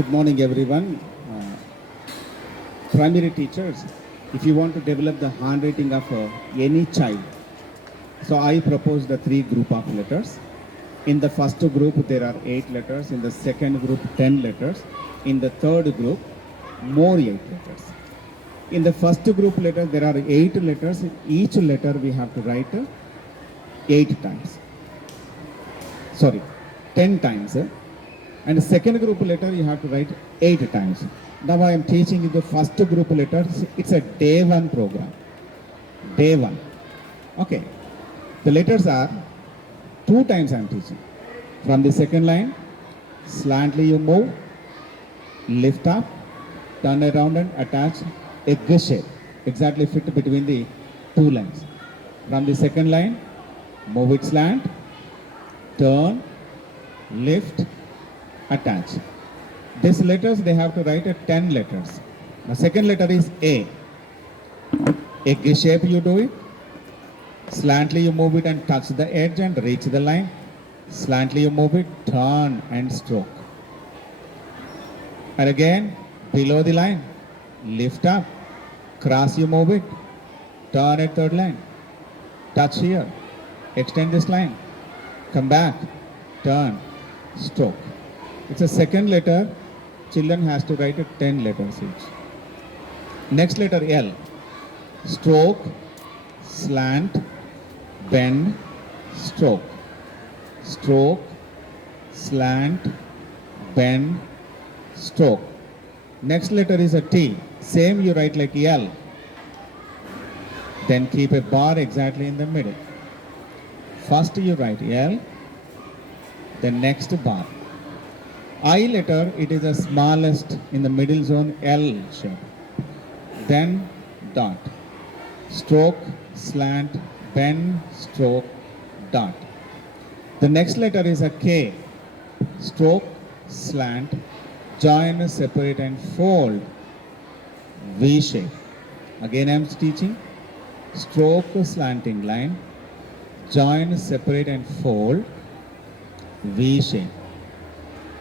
Good morning, everyone. Primary teachers, if you want to develop the handwriting of any child, so I propose the three group of letters. In the first group, there are 8 letters. In the second group, 10 letters. In the third group, more 8 letters. In the first group letter, there are 8 letters. Each letter we have to write 8 times. Sorry, 10 times. And the second group letter you have to write 8 times. Now I am teaching you the first group letters. It's a day 1 program. Day 1. Okay. The letters are 2 times I am teaching. From the second line, slantly you move, lift up, turn around and attach egg shape. Exactly fit between the 2 lines. From the second line, move it slant, turn, lift, attach. These letters they have to write 10 letters. The second letter is A. Egg shape you do it. Slantly you move it and touch the edge and reach the line. Slantly you move it, turn and stroke. And again, below the line, lift up, cross you move it, turn at third line, touch here, extend this line, come back, turn, stroke. It's a second letter. Children has to write 10 letters each. Next letter L. Stroke, slant, bend, stroke. Stroke, slant, bend, stroke. Next letter is a T. Same you write like L. Then keep a bar exactly in the middle. First you write L, then next bar. I letter, it is the smallest in the middle zone, L shape. Then dot. Stroke, slant, bend, stroke, dot. The next letter is a K. Stroke, slant, join, separate and fold, V shape. Again I am teaching. Stroke, slanting line, join, separate and fold, V shape.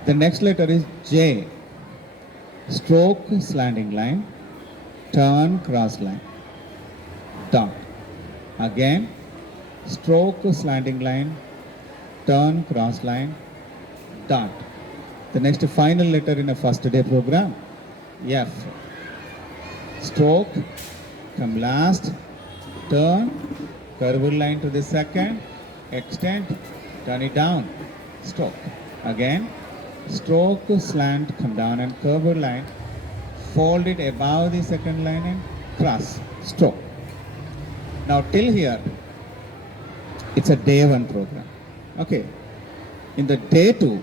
The next letter is J. Stroke, slanting line, turn, cross line, dot. Again, stroke, slanting line, turn, cross line, dot. The next final letter in a first day program, F. Stroke, come last, turn, curved line to the second, extend, turn it down, stroke. Again, stroke, slant, come down and curved line, fold it above the second line and cross, stroke. Now till here, it's a day 1 program. Okay. In the day 2,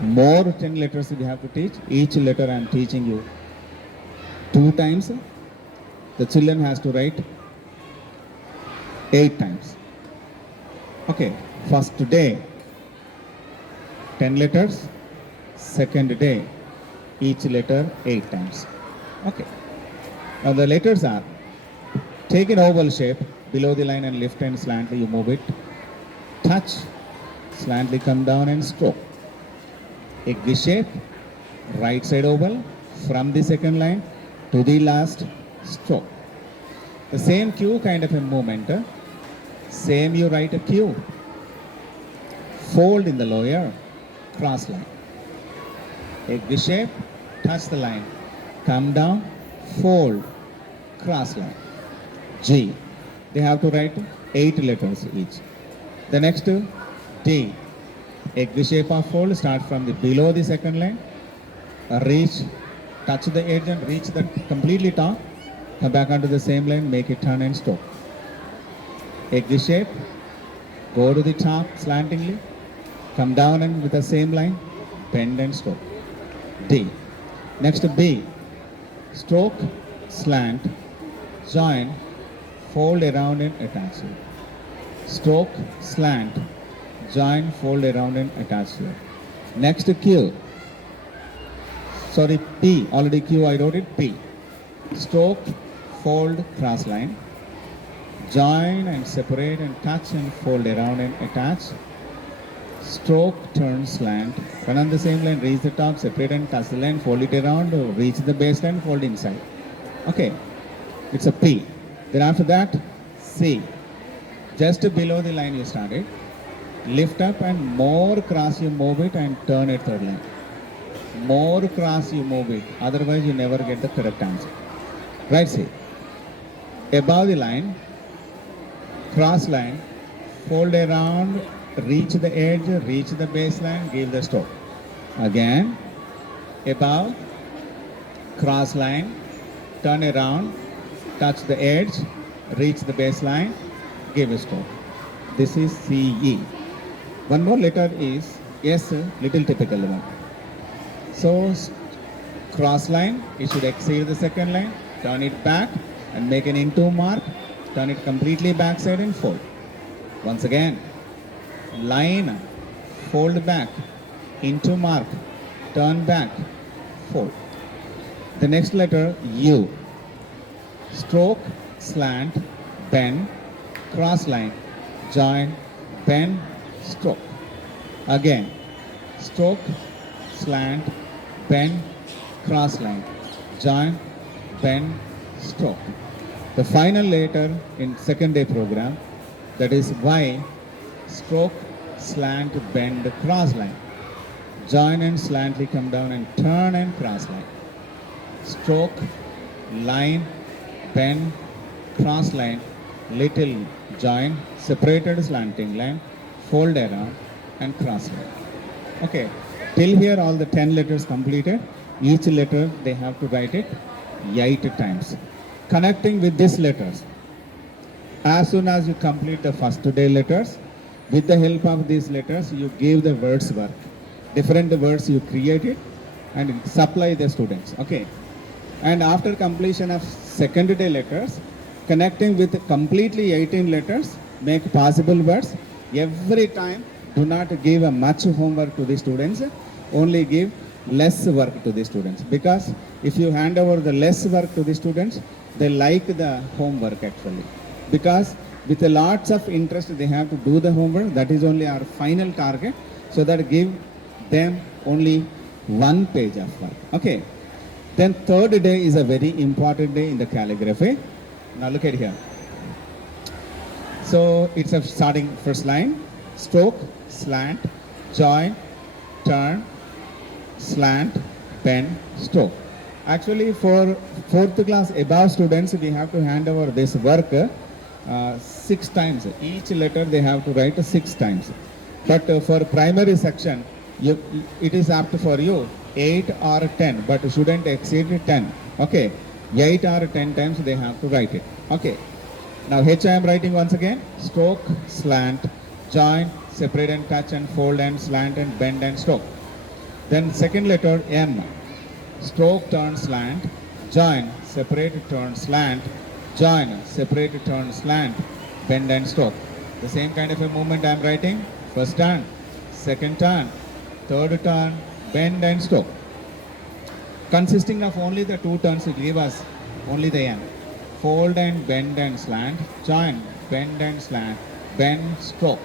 more 10 letters we have to teach. Each letter I am teaching you 2 times. The children has to write 8 times. Okay. First day, 10 letters. Second day, each letter 8 times. Okay. Now the letters are, take an oval shape below the line and lift and slantly you move it. Touch, slantly come down and stroke. Egg shape, right side oval, from the second line to the last stroke. The same Q kind of a movement. Same you write a Q. Fold in the lower, cross line. Egg shape, touch the line, come down, fold, cross line. G. They have to write 8 letters each. The next D. Egg shape of fold, start from the below the second line, reach, touch the edge and reach the completely top, come back onto the same line, make it turn and stop. Egg shape, go to the top slantingly, come down and with the same line, bend and stop. D. Next B. Stroke, slant, join, fold around and attach here. Stroke, slant, join, fold around and attach here. Next Q. Sorry, P. Already Q I wrote it. P. Stroke, fold, cross line, join and separate and touch and fold around and attach. stroke, turn, slant, run on the same line, reach the top, separate and touch the line, fold it around, reach the base line, fold inside. Okay, it's a P. Then after that, C. Just below the line you started, lift up and more cross you move it and turn it third line. More cross you move it, otherwise you never get the correct answer. Right, C. Above the line, cross line, fold around, reach the edge, reach the baseline, give the stroke. Again, above, cross line, turn around, touch the edge, reach the baseline, give a stroke. This is CE. One more letter is S, little typical one. So, cross line, it should exceed the second line, turn it back and make an into mark, turn it completely backside and fold. Once again, line, fold back, into mark, turn back, fold. The next letter U. Stroke, slant, bend, cross line, join, bend, stroke. Again, stroke, slant, bend, cross line, join, bend, stroke. The final letter in second day program, that is Y, stroke, slant, bend, cross line. Join and slantly come down and turn and cross line. Stroke, line, bend, cross line, little join, separated slanting line, fold around and cross line. Okay, till here all the 10 letters completed. Each letter they have to write it 8 times. Connecting with these letters, as soon as you complete the first day letters, with the help of these letters, you give the words work. Different words you create it and supply the students. Okay. And after completion of second day letters, connecting with completely 18 letters, make possible words. Every time, do not give a much homework to the students, only give less work to the students. Because if you hand over the less work to the students, they like the homework actually. Because with a lots of interest, they have to do the homework. That is only our final target. So that give them only one page of work. Okay. Then third day is a very important day in the calligraphy. Now look at here. So it's a starting first line, stroke, slant, join, turn, slant, bend, stroke. Actually for 4th class above students, we have to hand over this work 6 times. Each letter they have to write 6 times. But for primary section, it is up to for you 8 or 10, but shouldn't exceed 10. Okay, 8 or 10 times they have to write it. Okay. Now H I am writing once again, stroke, slant, join, separate and touch and fold and slant and bend and stroke. Then second letter M, stroke, turn, slant, join, separate, turn, slant, join, separate, turn, slant, bend and stroke. The same kind of a movement I am writing, first turn, second turn, third turn, bend and stroke. Consisting of only the 2 turns, it give us only the M. Fold and bend and slant, join, bend and slant, bend, stroke.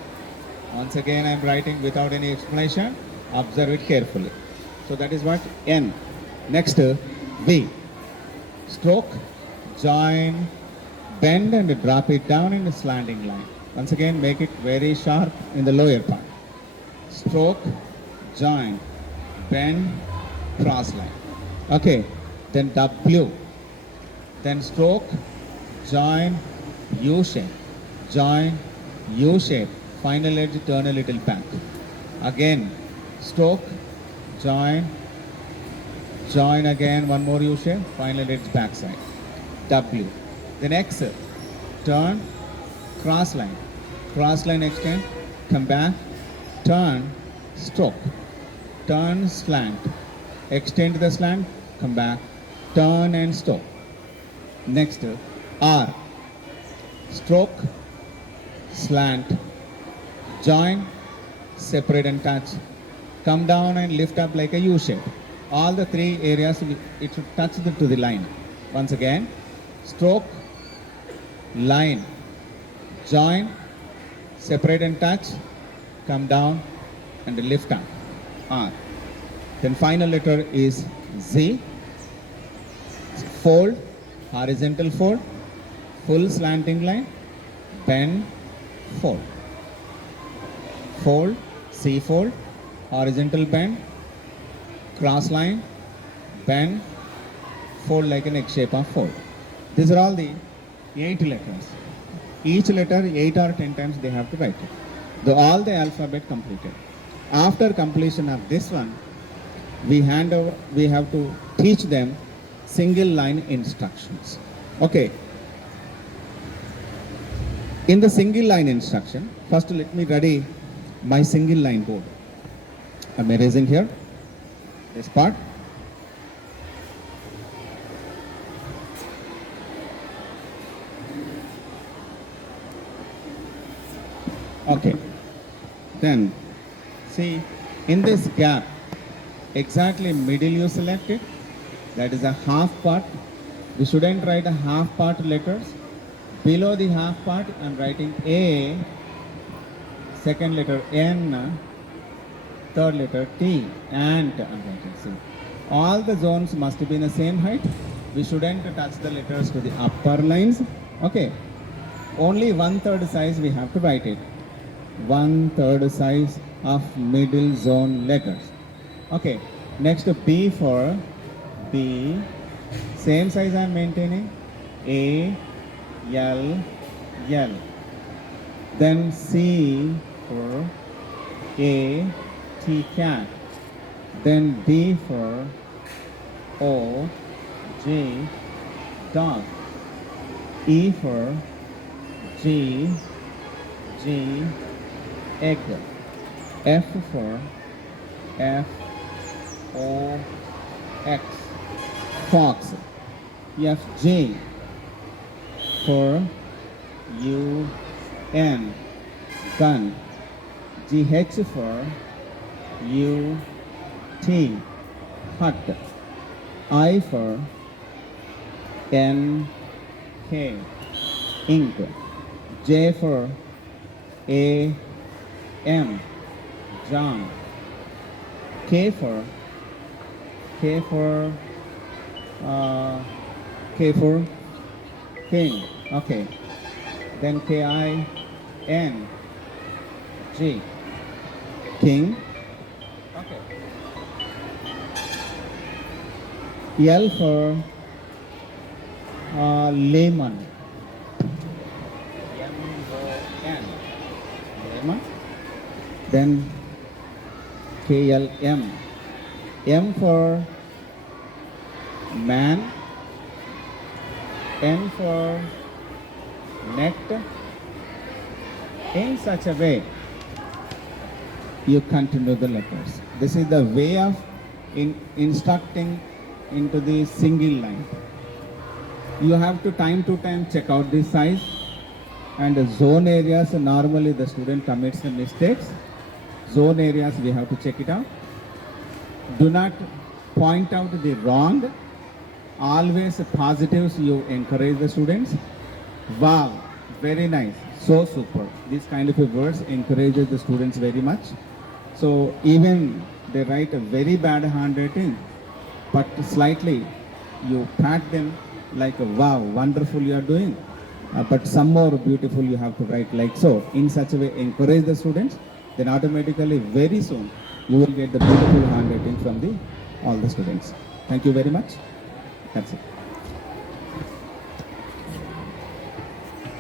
Once again I am writing without any explanation, observe it carefully. So that is what N. Next V. Stroke, join, bend and drop it down in a slanting line. Once again make it very sharp in the lower part. Stroke, join, bend, cross line. Okay, then W. Then stroke, join, U shape, join, U shape, final edge turn a little back. Again, stroke, join, join again, one more U shape, final edge backside. W. Then X, turn, cross line extend, come back, turn, stroke, turn, slant, extend the slant, come back, turn and stroke. Next, R, stroke, slant, join, separate and touch, come down and lift up like a U shape. All the 3 areas, it should touch to the line. Once again, stroke, line, join, separate and touch, come down, and lift up, R. Then final letter is Z. Fold, horizontal fold, full slanting line, bend, fold. Fold, C fold, horizontal bend, cross line, bend, fold like an X shape of fold. These are all the 8 letters. Each letter 8 or 10 times they have to write it. All the alphabet completed. After completion of this one, we have to teach them single line instructions. Okay. In the single line instruction, first let me ready my single line board. I'm erasing here this part. Okay. Then see, in this gap, exactly middle you select it. That is a half part. We shouldn't write a half part letters. Below the half part, I'm writing A, second letter N, third letter T, and I'm writing C. All the zones must be in the same height. We shouldn't touch the letters to the upper lines. Okay. Only 1/3 size we have to write it. 1/3 size of middle zone letters. Okay. Next B for B. Same size I'm maintaining. A, L, L. Then C for A, T, cat. Then D for O, J, dog. E for G, G, egg. F for F, O, X, fox. F, J for U, N, gun. G, H for U, T, hut. I for N, K, ink. J for A, M, John. K for king. Okay. Then K-I-N, G, king. Okay. L for lemon. M-O-N, lemon. Then K-L-M. M for man. N for net. In such a way, you continue the letters. This is the way of instructing into the single line. You have to time check out the size, and the zone areas, normally the student commits the mistakes. Zone areas we have to check it out. Do not point out the wrong. Always positives you encourage the students. Wow, very nice, so super. These kind of words encourages the students very much. So even they write a very bad handwriting, but slightly you pat them like, wow, wonderful you are doing. But some more beautiful you have to write like so. In such a way, encourage the students. Then automatically, very soon, you will get the beautiful handwriting from all the students. Thank you very much. That's it.